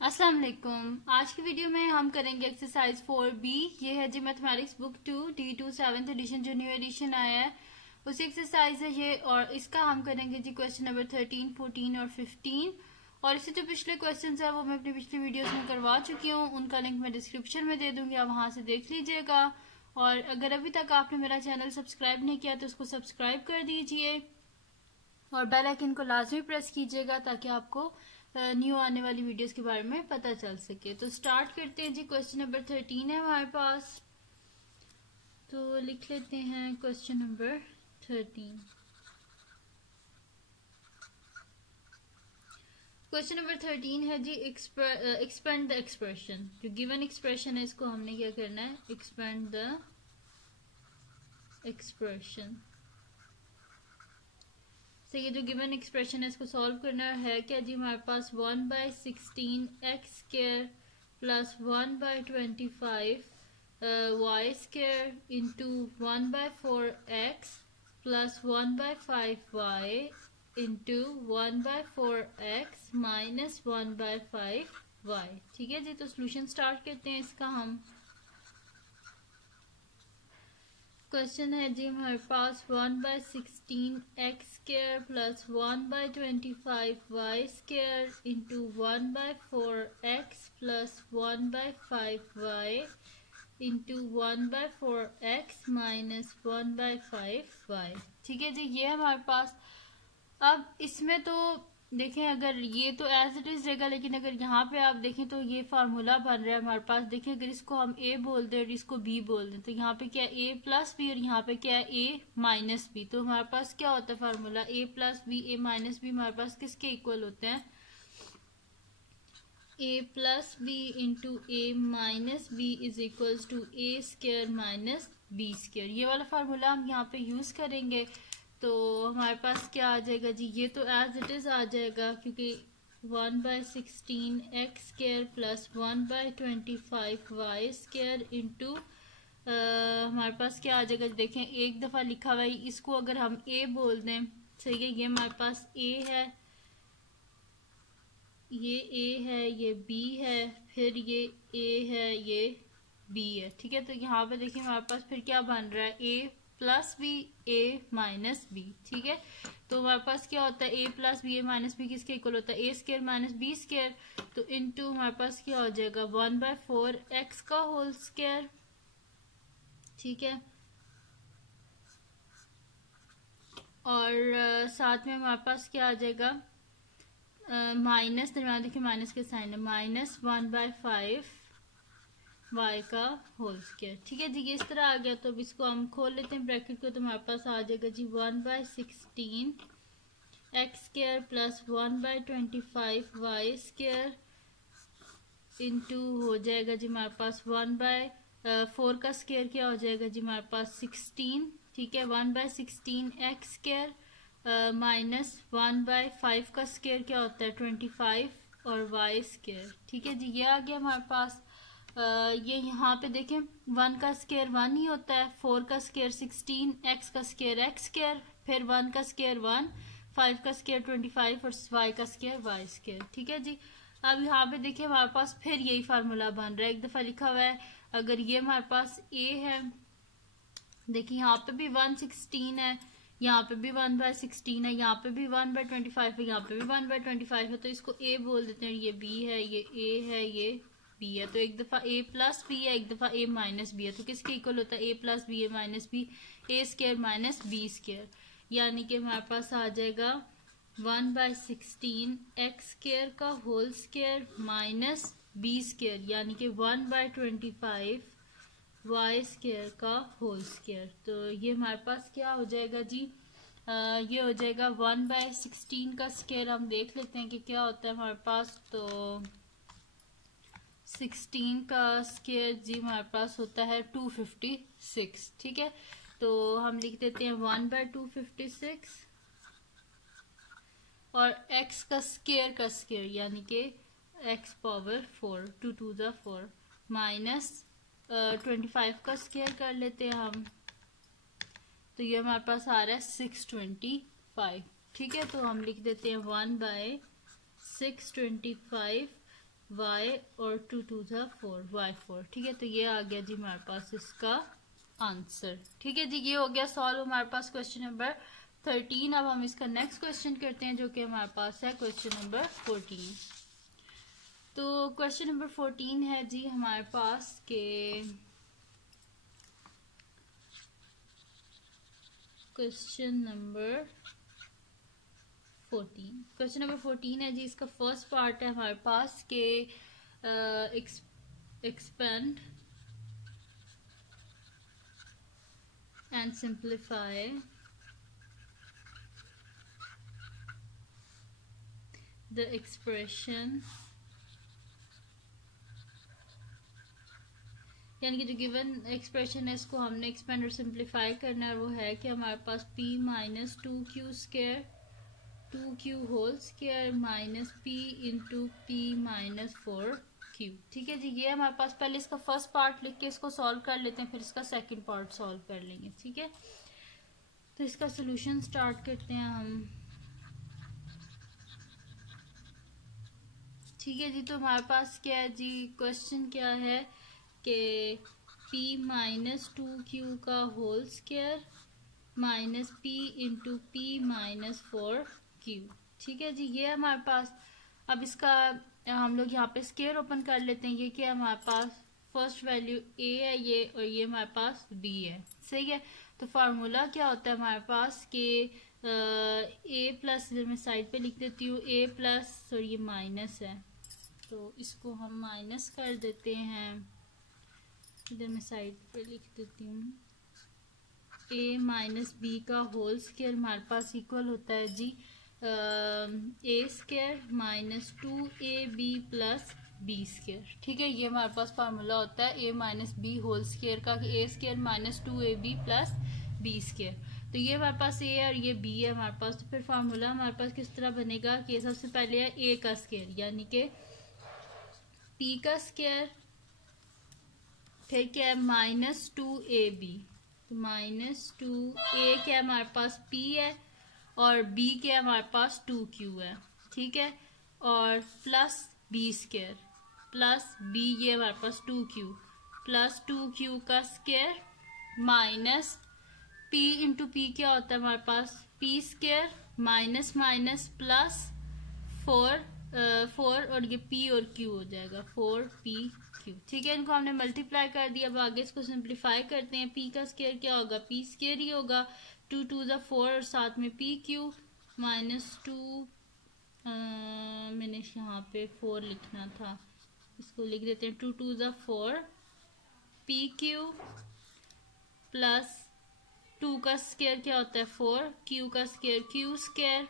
अस्सलाम वालेकुम। आज की वीडियो में हम करेंगे एक्सरसाइज 4B। ये है जी mathematics book 2 D2 7th edition जो न्यू एडिशन आया है उसी एक्सरसाइज है ये। और इसका हम करेंगे जी क्वेश्चन नंबर 13, 14 और 15। और इससे जो पिछले क्वेश्चन है वो मैं अपनी पिछली वीडियोस में करवा चुकी हूँ, उनका लिंक मैं डिस्क्रिप्शन में दे दूंगी, आप वहां से देख लीजिएगा। और अगर अभी तक आपने मेरा चैनल सब्सक्राइब नहीं किया तो उसको सब्सक्राइब कर दीजिए और बेल आइकन को लाजमी प्रेस कीजिएगा ताकि आपको न्यू आने वाली वीडियोस के बारे में पता चल सके। तो स्टार्ट करते हैं जी। क्वेश्चन नंबर 13 है हमारे पास, तो लिख लेते हैं क्वेश्चन नंबर 13। क्वेश्चन नंबर 13 है जी एक्सपेंड द एक्सप्रेशन। जो गिवन एक्सप्रेशन है इसको हमने क्या करना है, एक्सपेंड द एक्सप्रेशन। तो ये जो गिवन एक्सप्रेशन है इसको सॉल्व करना है क्या जी। हमारे पास 1/16 X square plus 1/25 Y square into 1/4 X plus 1/5 Y into 1/4 X minus 1/5 Y. ठीक है जी। तो सोल्यूशन स्टार्ट करते हैं इसका हम। क्वेश्चन है जी हमारे पास 1/16 X square plus 1/25 Y square into 1/4 X plus 1/5 Y into 1/4 X minus 1/5 Y. ठीक है जी। ये हमारे पास अब इसमें तो देखें, अगर ये तो एज इट इज रहेगा, लेकिन अगर यहाँ पे आप देखें तो ये फार्मूला बन रहा है हमारे पास। देखिए अगर इसको हम ए बोल दें और इसको बी बोल दें तो यहाँ पे क्या है ए प्लस बी और यहाँ पे क्या है ए माइनस बी। तो हमारे पास क्या होता है formula, a plus B A minus b हमारे पास किसके इक्वल होते हैं, a plus b into a minus b is equals to a square minus B square. ये वाला फार्मूला हम यहाँ पे यूज करेंगे तो हमारे पास क्या आ जाएगा जी, ये तो एज इट इज आ जाएगा क्योंकि 1/16 X square plus 1/25 Y square into हमारे पास क्या आ जाएगा, देखें एक दफा लिखा हुआ है, इसको अगर हम ए बोल दें, सही है, ये हमारे पास ए है, ये ए है, ये बी है, फिर ये ए है, ये बी है। ठीक है। तो यहाँ पे देखिए हमारे पास फिर क्या बन रहा है, A plus B A minus B. ठीक है। तो हमारे पास क्या होता है, A plus B A minus B किसके इक्वल होता है, ए स्क्वायर माइनस बी स्क्वायर। तो इनटू हमारे पास क्या हो जाएगा 1/4 एक्स का होल स्क्वायर। ठीक है। और साथ में हमारे पास क्या आ जाएगा, माइनस दरम्यान देखिए माइनस के साइन है, माइनस 1/5 y का होल स्क्वायर। ठीक है जी। ये इस तरह आ गया। तो अब इसको हम खोल लेते हैं ब्रैकेट को, तो हमारे पास आ जाएगा जी 1/16 X square plus 1/25 Y square into हो जाएगा जी हमारे पास 1/4 का स्क्वायर क्या हो जाएगा जी हमारे पास 16। ठीक है। 1/16 एक्स स्क्वायर माइनस 1/5 का स्क्वायर क्या होता है 25 और वाई स्क्वायर। ठीक है जी। ये आ गया हमारे पास। ये यहाँ पे देखें 1 का स्क्वायर 1 ही होता है, 4 का स्क्वायर 16, एक्स का स्क्वायर एक्स स्क्वायर, फिर 1 का स्क्वायर 1, 5 का स्क्वायर 25 और y का स्क्वायर वाई स्क्वायर। ठीक है जी। अब यहाँ पे देखिए हमारे पास फिर यही फार्मूला बन रहा है, एक दफा लिखा हुआ है। अगर ये हमारे पास a है, देखिए यहाँ पे भी 1/16 है, यहाँ पे भी 1/16 है, यहाँ पे भी 1/25 है, यहाँ पे भी 1/25 है। तो इसको a बोल देते हैं, ये b है, ये a है, ये बी है। तो एक दफा ए प्लस बी है, एक दफा ए माइनस बी है। तो किसके इक्वल होता है, A plus B A minus B, A square minus B square. यानी कि हमारे पास आ जाएगा 1/16 एक्स स्क्वायर का whole square minus B square, यानी कि 1/25 वाई स्क्वायर का होल स्क्वायर। तो ये हमारे पास क्या हो जाएगा जी, ये हो जाएगा 1/16 का स्क्वायर। हम देख लेते हैं कि क्या होता है हमारे पास। तो 16 का स्क्वायर जी हमारे पास होता है 256। ठीक है। तो हम लिख देते हैं 1/256 और x का स्क्वायर यानी कि x पावर 4, 2 2 ज़ा 4 माइनस 25 का स्क्वायर कर लेते हैं हम, तो ये हमारे पास आ रहा है 625। ठीक है। तो हम लिख देते हैं 1/625 y और 2 2 था 4 y4। ठीक है, तो ये आ गया जी हमारे पास इसका आंसर। ठीक है जी, ये हो गया सॉल्व हमारे पास क्वेश्चन नंबर 13। अब हम इसका नेक्स्ट क्वेश्चन करते हैं जो कि हमारे पास है क्वेश्चन नंबर 14। तो क्वेश्चन नंबर 14 है जी हमारे पास के क्वेश्चन नंबर 14 है जी। इसका फर्स्ट पार्ट है हमारे पास के expand and simplify the expression, यानी कि जो गिवन एक्सप्रेशन है इसको हमने एक्सपेंड और सिंप्लीफाई करना है। वो है कि हमारे पास p minus 2q square 2q whole square minus p into p minus 4q। ठीक है जी, ये हमारे पास पहले इसका फर्स्ट पार्ट लिख के इसको सॉल्व कर लेते हैं, फिर इसका सेकंड पार्ट सॉल्व कर लेंगे। ठीक है, तो इसका सोल्यूशन स्टार्ट करते हैं हम। ठीक है जी, तो हमारे पास क्या है जी, क्वेश्चन क्या है कि p माइनस 2q का whole square minus p into p minus 4q। ठीक है जी, ये हमारे पास। अब इसका हम लोग यहाँ पे स्क्वायर ओपन कर लेते हैं। ये क्या है हमारे पास, फर्स्ट वैल्यू a है ये, और ये हमारे पास b है। सही है, तो फार्मूला क्या होता है हमारे पास कि a प्लस, इधर मैं साइड पे लिख देती हूँ a प्लस, और ये माइनस है तो इसको हम माइनस कर देते हैं। इधर मैं साइड पे लिख देती हूँ a माइनस बी का होल स्क्वायर हमारे पास इक्वल होता है जी a square minus 2ab plus B square. ठीक है, ये हमारे पास फार्मूला होता है a minus B whole square का, कि a square minus 2ab plus B square. तो ये हमारे पास a और ये b है हमारे पास। तो फिर फार्मूला हमारे पास किस तरह बनेगा कि सबसे पहले है a का स्क्वायर, यानी कि p का स्क्वायर, फिर क्या है माइनस 2ab, तो माइनस 2a क्या है हमारे पास p है, और b क्या है हमारे पास 2q है। ठीक है, और plus b square plus b, ये हमारे पास 2q प्लस 2q का square minus p into p क्या होता है हमारे पास p square minus minus plus 4 और ये p और q हो जाएगा 4pq। ठीक है, इनको हमने मल्टीप्लाई कर दिया। अब आगे इसको सिंप्लीफाई करते हैं। p का स्क्वायर क्या होगा, p स्क्वायर ही होगा, 2 2 ज़ा 4 और साथ में pq माइनस 2, मैंने यहाँ पे 4 लिखना था, इसको लिख देते हैं 2 2 ज़ा 4 pq प्लस 2 का स्क्वायर क्या होता है 4, q का square q square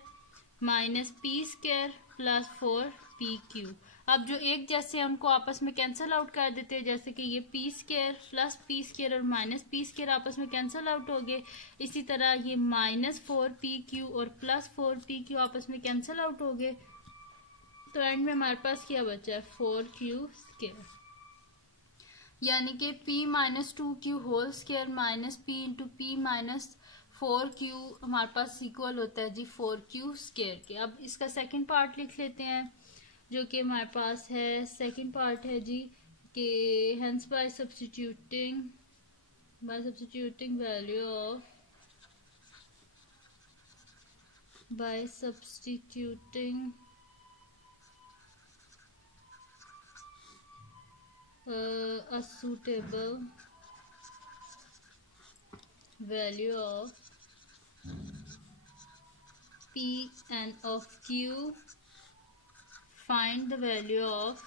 minus p square plus 4pq। अब जो एक जैसे हैं उनको आपस में कैंसिल आउट कर देते हैं, जैसे कि ये p square plus p square और माइनस p स्क्वायर आपस में कैंसिल आउट हो गए। इसी तरह ये माइनस 4pq और प्लस 4pq आपस में कैंसिल आउट हो गए। तो एंड में हमारे पास क्या बचा है 4q स्क्वायर, यानी कि p minus 2q whole square minus p into p minus 4q हमारे पास इक्वल होता है जी 4q स्क्वायर के। अब इसका सेकंड पार्ट लिख लेते हैं जो कि हमारे पास है, सेकंड पार्ट है जी कि hence bye substituting value of by substituting a suitable value of P and of Q, find the value of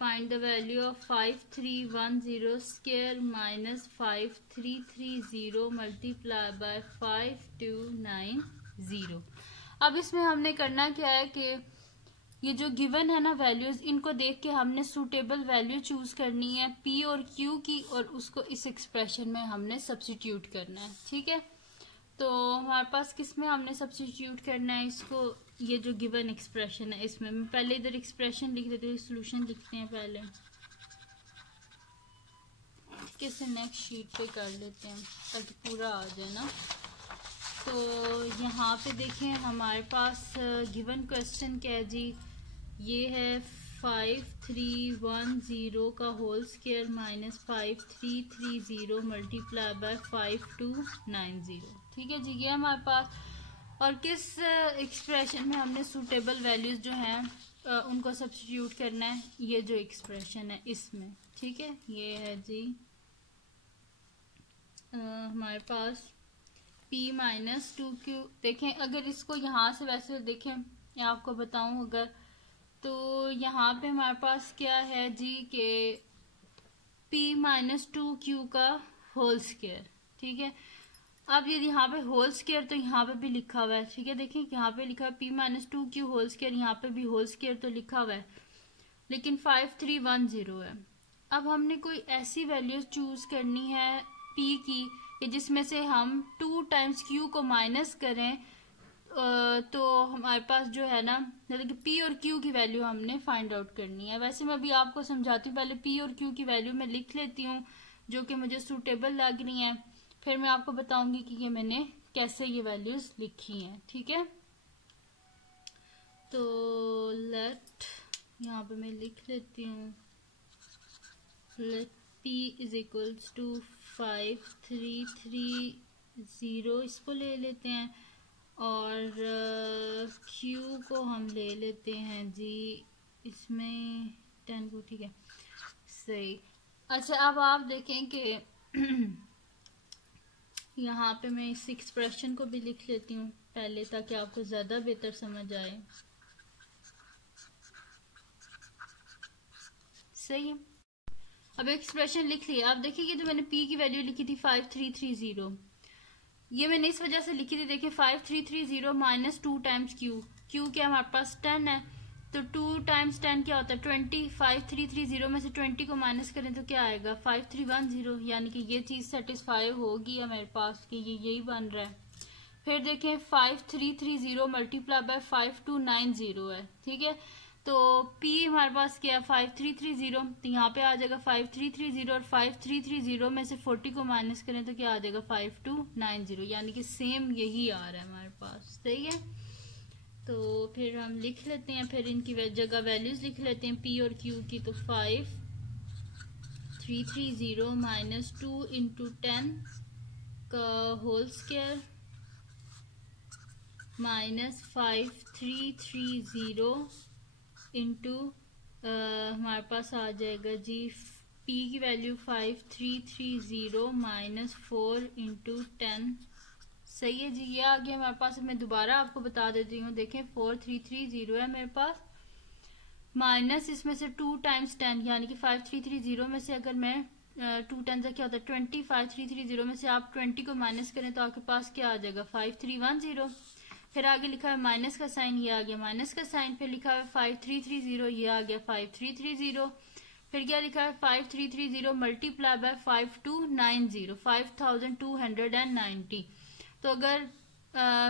find the value of 5310 square minus 5330 multiply by 5290। अब इसमें हमने करना क्या है कि ये जो गिवन है ना वैल्यूज, इनको देख के हमने सूटेबल वैल्यू चूज करनी है P और Q की, और उसको इस एक्सप्रेशन में हमने सब्स्टिट्यूट करना है। ठीक है, तो हमारे पास किस में हमने सब्स्टिट्यूट करना है इसको, ये जो गिवन एक्सप्रेशन है इसमें। मैं पहले इधर एक्सप्रेशन लिख देती हूँ, सोल्यूशन लिखते हैं पहले, ठीक है, नेक्स्ट शीट पे कर लेते हैं ताकि पूरा आ जाए ना। तो यहाँ पे देखें हमारे पास गिवन क्वेश्चन क्या है जी, ये है 5310 का whole square minus 5330 multiply by 5290। ठीक है जी, ये हमारे पास, और किस एक्सप्रेशन में हमने सूटेबल वैल्यूज जो हैं उनको सब्स्टिट्यूट करना है, ये जो एक्सप्रेशन है इसमें। ठीक है, ये है जी हमारे पास p माइनस 2q। देखें अगर इसको यहाँ से वैसे देखें, मैं आपको बताऊं अगर, तो यहाँ पे हमारे पास क्या है जी कि p माइनस 2q का होल स्क्वायर। ठीक है, अब यदि यहाँ पे होल स्क्वायर तो यहाँ पे भी लिखा हुआ है। ठीक है, देखें यहाँ पे लिखा है p minus 2q whole square, यहाँ पे भी होल स्क्वायर तो लिखा हुआ है, लेकिन 5310 है। अब हमने कोई ऐसी वैल्यूज चूज करनी है p की कि जिसमें से हम 2 टाइम्स q को माइनस करें, तो हमारे पास जो है ना, मतलब कि p और q की वैल्यू हमने फाइंड आउट करनी है। वैसे मैं अभी आपको समझाती हूँ, पहले p और q की वैल्यू मैं लिख लेती हूँ जो कि मुझे सूटेबल लग रही हैं, फिर मैं आपको बताऊंगी कि ये मैंने कैसे ये वैल्यूज लिखी हैं। ठीक है, तो लेट यहाँ पे मैं लिख लेती हूँ, let p is equals to 5330, इसको ले लेते हैं, और q को हम ले लेते हैं जी इसमें 10 को। ठीक है, सही। अच्छा, अब आप देखें कि यहाँ पे मैं इस एक्सप्रेशन को भी लिख लेती हूँ पहले, ताकि आपको ज़्यादा बेहतर समझ आए। सही है, अब एक्सप्रेशन लिख लिया। आप देखिए कि जो मैंने p की वैल्यू लिखी थी 5330, ये मैंने इस वजह से लिखी थी, देखिए 5330 माइनस 2 टाइम्स q, q क्या हमारे पास 10 है, तो 2 टाइम्स 10 क्या होता है 20। 5330 में से 20 को माइनस करें तो क्या आएगा 5310, यानी कि ये चीज सेटिस्फाई होगी हमारे पास कि ये यही बन रहा है। फिर देखें 5330 मल्टीप्लाई बाय 5290 है। ठीक है, तो p हमारे पास क्या है 5330, तो यहाँ पे आ जाएगा 5330, और 5330 में से 40 को माइनस करें तो क्या आ जाएगा 5290, यानी कि सेम यही आ रहा है हमारे पास। सही है, तो फिर हम लिख लेते हैं, फिर इनकी जगह वैल्यूज लिख लेते हैं p और q की। तो 5330 माइनस 2 इंटू 10 का होल स्क्वायर माइनस 5330 इंटू हमारे पास आ जाएगा जी p की वैल्यू 5330 माइनस 4 इंटू 10। सही है जी, ये आ गया हमारे पास। मैं दोबारा आपको बता देती हूँ, देखें 4330 है मेरे पास, माइनस इसमें से 2 टाइम्स 10, यानी कि 5330 में से अगर मैं 2 10 क्या होता है 20, 5330 में से आप 20 को माइनस करें तो आपके पास क्या आ जाएगा 5310। फिर आगे लिखा है माइनस का साइन, ये आ गया माइनस का साइन, फिर लिखा है 5330, ये आ गया 5330, फिर क्या लिखा है 5330 मल्टीप्लाई बाय 5290, 5290। तो अगर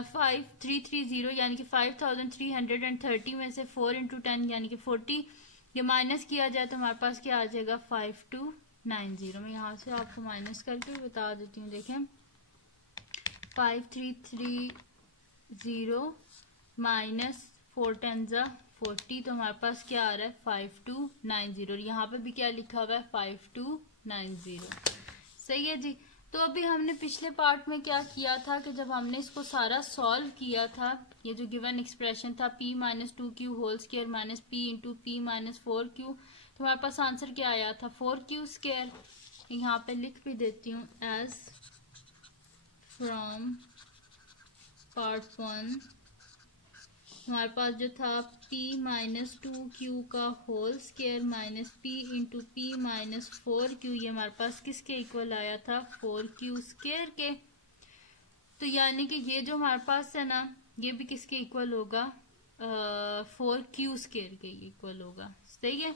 5330 यानी कि 5330 में से 4 इंटू 10 यानी कि 40 ये माइनस किया जाए तो हमारे पास क्या आ जाएगा 5290। मैं यहाँ से आपको माइनस करके बता देती हूँ। देखें 5330 माइनस 4 10 40, तो हमारे पास क्या आ रहा है 5290, और यहाँ पे भी क्या लिखा हुआ है 5290। सही है जी, तो अभी हमने पिछले पार्ट में क्या किया था कि जब हमने इसको सारा सॉल्व किया था, ये जो गिवन एक्सप्रेशन था p minus 2q whole square minus p into p minus 4q, तो हमारे पास आंसर क्या आया था 4q स्क्वायर। यहाँ पे लिख भी देती हूँ एज फ्रॉम पार्ट 1 हमारे पास जो था p माइनस 2q का whole square minus p into p minus 4q, ये हमारे पास किसके इक्वल आया था 4q स्क्वायर के। तो यानी कि ये जो हमारे पास है ना, ये भी किसके इक्वल होगा 4q स्क्वायर के इक्वल होगा। सही है,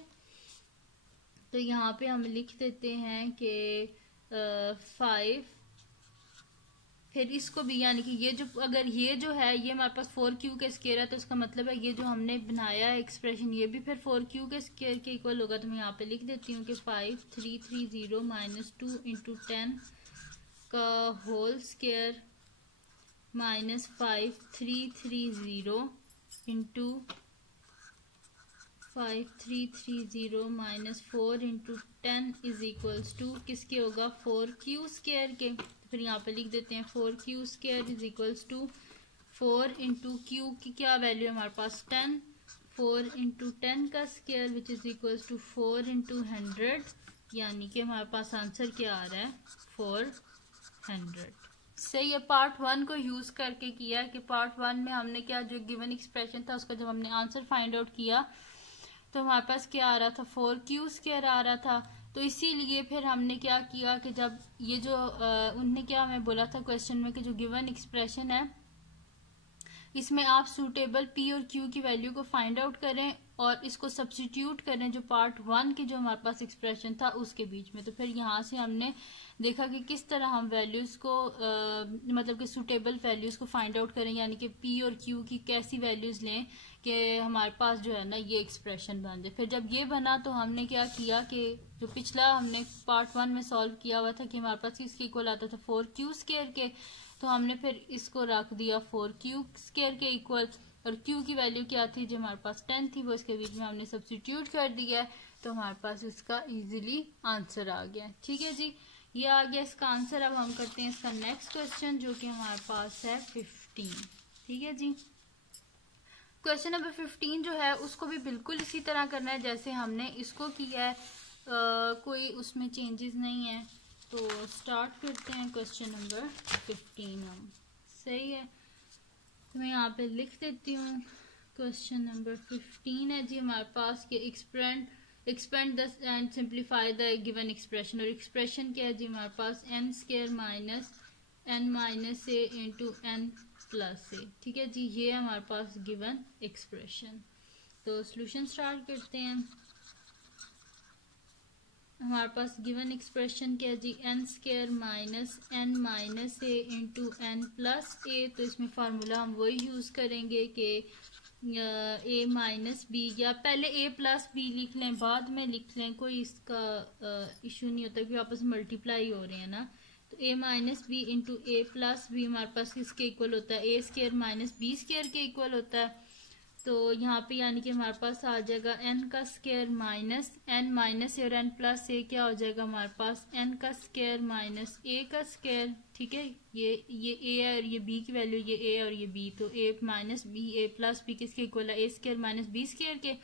तो यहाँ पे हम लिख देते हैं कि 5, फिर इसको भी, यानी कि ये जो अगर ये जो है ये हमारे पास 4q के स्क्वायर है, तो इसका मतलब है ये जो हमने बनाया है एक्सप्रेशन ये भी फिर 4q के स्क्वायर के इक्वल होगा। तो मैं यहाँ पे लिख देती हूँ कि 5330 माइनस 2 इंटू 10 का whole square minus 5330 into 5330 minus 4 into 10 is equals to किसके होगा 4q स्क्वायर के। फिर यहाँ पे लिख देते हैं 4q square is equals to 4 into Q की क्या वैल्यू है हमारे पास 10, 4 इंटू 10 का square which is equals to 4 into 100, यानी कि हमारे पास आंसर क्या आ रहा है 400। से ये पार्ट 1 को यूज करके किया कि पार्ट 1 में हमने क्या जो गिवन एक्सप्रेशन था उसका जब हमने आंसर फाइंड आउट किया तो हमारे पास क्या आ रहा था 4q स्क्वायर आ रहा था। तो इसीलिए फिर हमने क्या किया कि जब ये जो उनने क्या हमें बोला था क्वेश्चन में कि जो गिवन एक्सप्रेशन है इसमें आप सूटेबल p और q की वैल्यू को फाइंड आउट करें और इसको सब्स्टिट्यूट करें जो पार्ट 1 की जो हमारे पास एक्सप्रेशन था उसके बीच में। तो फिर यहाँ से हमने देखा कि किस तरह हम वैल्यूज को मतलब कि सूटेबल वैल्यूज को फाइंड आउट करें, यानी कि p और q की कैसी वैल्यूज लें कि हमारे पास जो है ना ये एक्सप्रेशन बन जाए। फिर जब ये बना तो हमने क्या किया कि जो पिछला हमने पार्ट 1 में सॉल्व किया हुआ था कि हमारे पास इसके इक्वल आता था 4q स्क्वायर के, तो हमने फिर इसको रख दिया 4q स्क्वायर के इक्वल और q की वैल्यू क्या थी जो हमारे पास 10 थी वो इसके बीच में हमने सब्स्टिट्यूट कर दिया तो हमारे पास इसका इजीली आंसर आ गया। ठीक है जी, ये आ गया इसका आंसर। अब हम करते हैं इसका नेक्स्ट क्वेश्चन जो कि हमारे पास है 15। ठीक है जी, क्वेश्चन नंबर 15 जो है उसको भी बिल्कुल इसी तरह करना है जैसे हमने इसको किया है, कोई उसमें चेंजेस नहीं है। तो स्टार्ट करते हैं क्वेश्चन नंबर 15 हम। सही है, तो मैं यहाँ पे लिख देती हूँ क्वेश्चन नंबर 15 है जी हमारे पास कि expand the and simplify the given expression. और एक्सप्रेशन क्या है जी हमारे पास n square minus n minus a into n plus a. ठीक है जी, ये है हमारे पास गिवन एक्सप्रेशन। तो सॉल्यूशन स्टार्ट करते हैं। हमारे पास गिवन एक्सप्रेशन क्या है जी n square minus n minus a into n plus a. तो इसमें फार्मूला हम वही यूज करेंगे कि a माइनस बी, या पहले a प्लस बी लिख लें बाद में लिख लें, कोई इसका इशू नहीं होता क्योंकि आपस में मल्टीप्लाई हो रहे हैं ना। तो a minus B into A plus B हमारे पास किसके इक्वल होता है a square minus B square के इक्वल होता है। तो यहाँ पे यानी कि हमारे पास आ जाएगा n का स्क्वायर माइनस n माइनस ए और n प्लस ए क्या हो जाएगा हमारे पास n का स्क्वायर माइनस a का स्क्वायर। ठीक है, ये a है और ये b की वैल्यू, ये a और ये b, तो a minus b a plus b किसके इक्वल है a square minus b square के।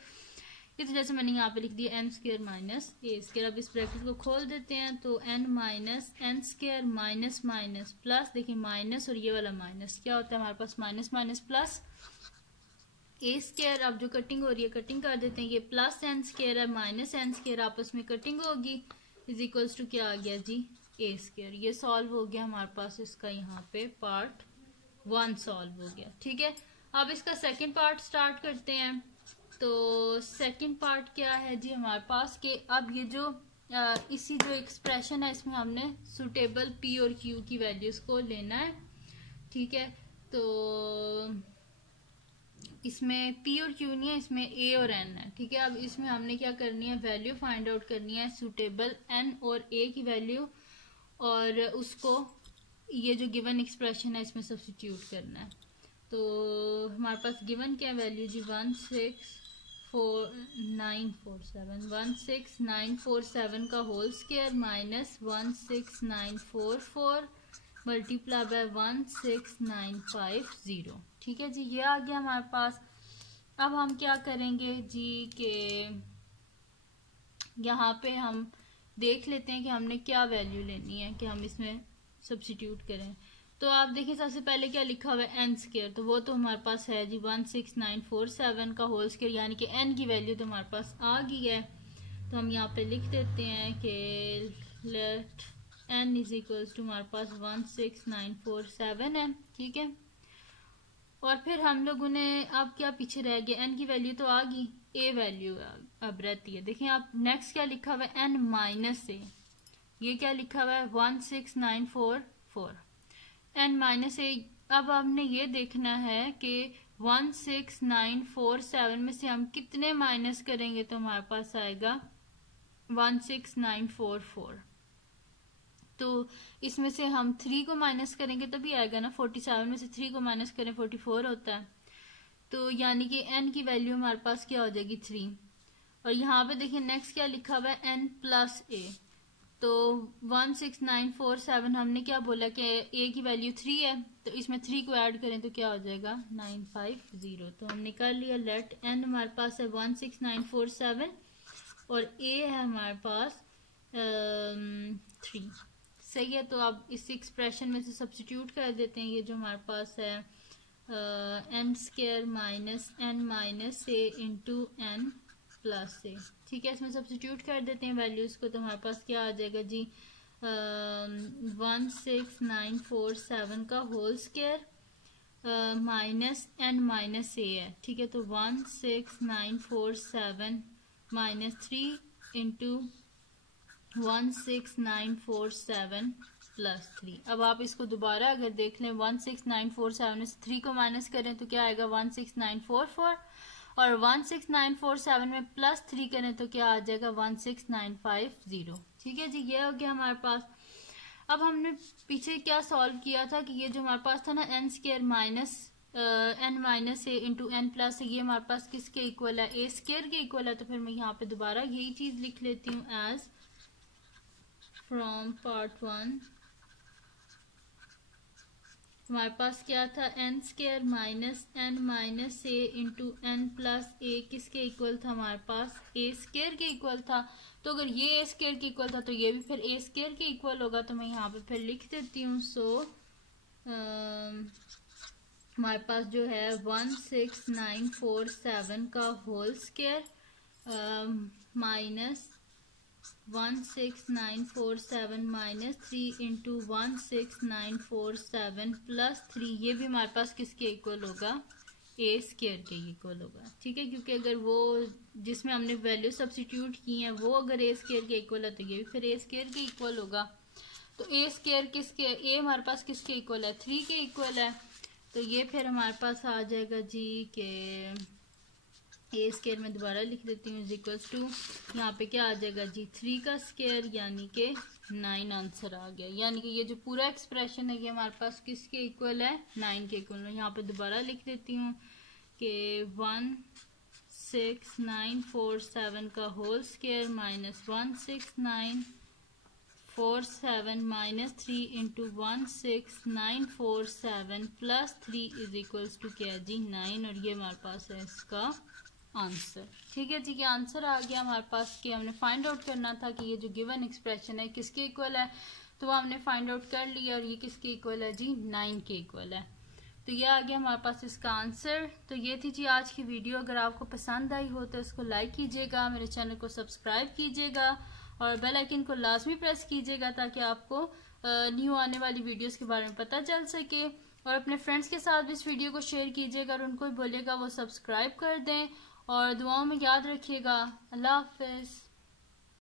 इस वजह से मैंने यहाँ पे लिख दिया n square minus a square. अब इस ब्रैकेट को खोल देते हैं तो n minus n square minus minus plus, देखिए माइनस और ये वाला माइनस क्या होता है हमारे पास माइनस माइनस प्लस ए स्क्वायर। अब जो कटिंग हो रही है कटिंग कर देते हैं, ये प्लस एन स्क्वायर है माइनस एन स्क्वायर आपस में कटिंग होगी इज इक्वल्स टू क्या आ गया जी ए स्क्वायर। ये सॉल्व हो गया हमारे पास, इसका यहाँ पे पार्ट 1 सॉल्व हो गया। ठीक है, अब इसका सेकंड पार्ट स्टार्ट करते हैं। तो सेकंड पार्ट क्या है जी हमारे पास कि अब ये जो इसी जो एक्सप्रेशन है इसमें हमने सुटेबल पी और क्यू की वैल्यूज को लेना है। ठीक है, तो इसमें p और q नहीं है, इसमें a और n है। ठीक है, अब इसमें हमने क्या करनी है वैल्यू फाइंड आउट करनी है सूटेबल n और a की वैल्यू, और उसको ये जो गिवन एक्सप्रेशन है इसमें सब्स्टिट्यूट करना है। तो हमारे पास गिवन क्या वैल्यू जी 16947 का whole square minus 16944 multiply by 16950। ठीक है जी, ये आ गया हमारे पास। अब हम क्या करेंगे जी के यहाँ पे हम देख लेते हैं कि हमने क्या वैल्यू लेनी है कि हम इसमें सब्स्टिट्यूट करें। तो आप देखिए सबसे पहले क्या लिखा हुआ है एन स्क्वायर, तो वो तो हमारे पास है जी 16947 का होल स्क्वायर, यानी कि एन की वैल्यू तो हमारे पास आ गई है। तो हम यहाँ पे लिख देते हैं कि let n is equals to हमारे पास 16947 है। ठीक है, और फिर हम लोगों ने अब क्या पीछे रह गया, n की वैल्यू तो आ गई, a वैल्यू अब रहती है। देखिए आप नेक्स्ट क्या लिखा हुआ है n माइनस a, ये क्या लिखा हुआ है 16944 n माइनस a। अब हमने ये देखना है कि 16947 में से हम कितने माइनस करेंगे तो हमारे पास आएगा 16944। तो इसमें से हम 3 को माइनस करेंगे तभी आएगा ना, 47 में से 3 को माइनस करें 44 होता है। तो यानी कि n की वैल्यू हमारे पास क्या हो जाएगी 3। और यहाँ पे देखिए नेक्स्ट क्या लिखा हुआ है n प्लस a। तो 16947 हमने क्या बोला कि a की वैल्यू 3 है, तो इसमें 3 को ऐड करें तो क्या हो जाएगा 950। तो हमने कर लिया लेट n हमारे पास है 16947 और a है हमारे पास 3। सही है। तो अब इस एक्सप्रेशन में से सब्स्टिट्यूट कर देते हैं। ये जो हमारे पास है n square minus n minus a into n plus a, ठीक है। इसमें सब्स्टिट्यूट कर देते हैं वैल्यूज को, तो हमारे पास क्या आ जाएगा जी 16947 का whole square minus n minus a है, ठीक है। तो 16947 माइनस 3 इंटू 16947 प्लस 3। अब आप इसको दोबारा अगर देख लें 16947 में से 3 को माइनस करें तो क्या आएगा 16944 और 16947 में प्लस 3 करें तो क्या आ जाएगा 16950। ठीक है जी, ये हो गया हमारे पास। अब हमने पीछे क्या सॉल्व किया था कि ये जो हमारे पास था ना n square minus n minus a into n plus, ये हमारे पास किसके इक्वल है, a स्क्वायर के इक्वल है। तो फिर मैं यहाँ पे दोबारा यही चीज लिख लेती हूँ एज फ्रॉम पार्ट 1 हमारे पास क्या था n square minus n minus a into n plus a किसके इक्वल था, हमारे पास a स्क्वायर के इक्वल था। तो अगर ये a स्क्वायर के इक्वल था तो ये भी फिर a स्क्वायर के इक्वल होगा। तो मैं यहाँ पे फिर लिख देती हूँ। सो हमारे पास जो है 16947 का whole square minus 16947 minus 3 into 16947 plus 3, ये भी हमारे पास किसके इक्वल होगा, ए स्क्वायर के इक्वल होगा। ठीक है, क्योंकि अगर वो जिसमें हमने वैल्यू सब्स्टिट्यूट की है वो अगर ए स्क्वायर के इक्वल है तो ये भी फिर ए स्क्वायर के इक्वल होगा। तो ए स्क्वायर किसके, ए हमारे पास किसके इक्वल है, 3 के इक्वल है। तो ये फिर हमारे पास आ जाएगा जी के ए स्क्वायर में दोबारा लिख देती हूँ इक्वल्स टू, यहाँ पे क्या आ जाएगा जी 3 का स्क्वायर यानी कि 9 आंसर आ गया। यानी कि ये जो पूरा एक्सप्रेशन है ये हमारे पास किसके इक्वल है, 9 के इक्वल है। यहाँ पे दोबारा लिख देती हूँ कि 16947 का whole square minus 16947 minus 3 into 16947 plus 3 is equals to क्या है जी 9, और ये हमारे पास है इसका आंसर। ठीक है जी, ये आंसर आ गया हमारे पास कि हमने फाइंड आउट करना था कि ये जो गिवन एक्सप्रेशन है किसके इक्वल है, तो वो हमने फाइंड आउट कर लिया और ये किसके इक्वल है जी 9 के इक्वल है। तो ये आ गया हमारे पास इसका आंसर। तो ये थी जी आज की वीडियो। अगर आपको पसंद आई हो तो इसको लाइक कीजिएगा, मेरे चैनल को सब्सक्राइब कीजिएगा और बेल आइकन को लाजमी प्रेस कीजिएगा ताकि आपको न्यू आने वाली वीडियोस के बारे में पता चल सके। और अपने फ्रेंड्स के साथ भी इस वीडियो को शेयर कीजिएगा और उनको भी बोलिएगा वो सब्सक्राइब कर दें। और दुआओं में याद रखिएगा। अल्लाह हाफिज।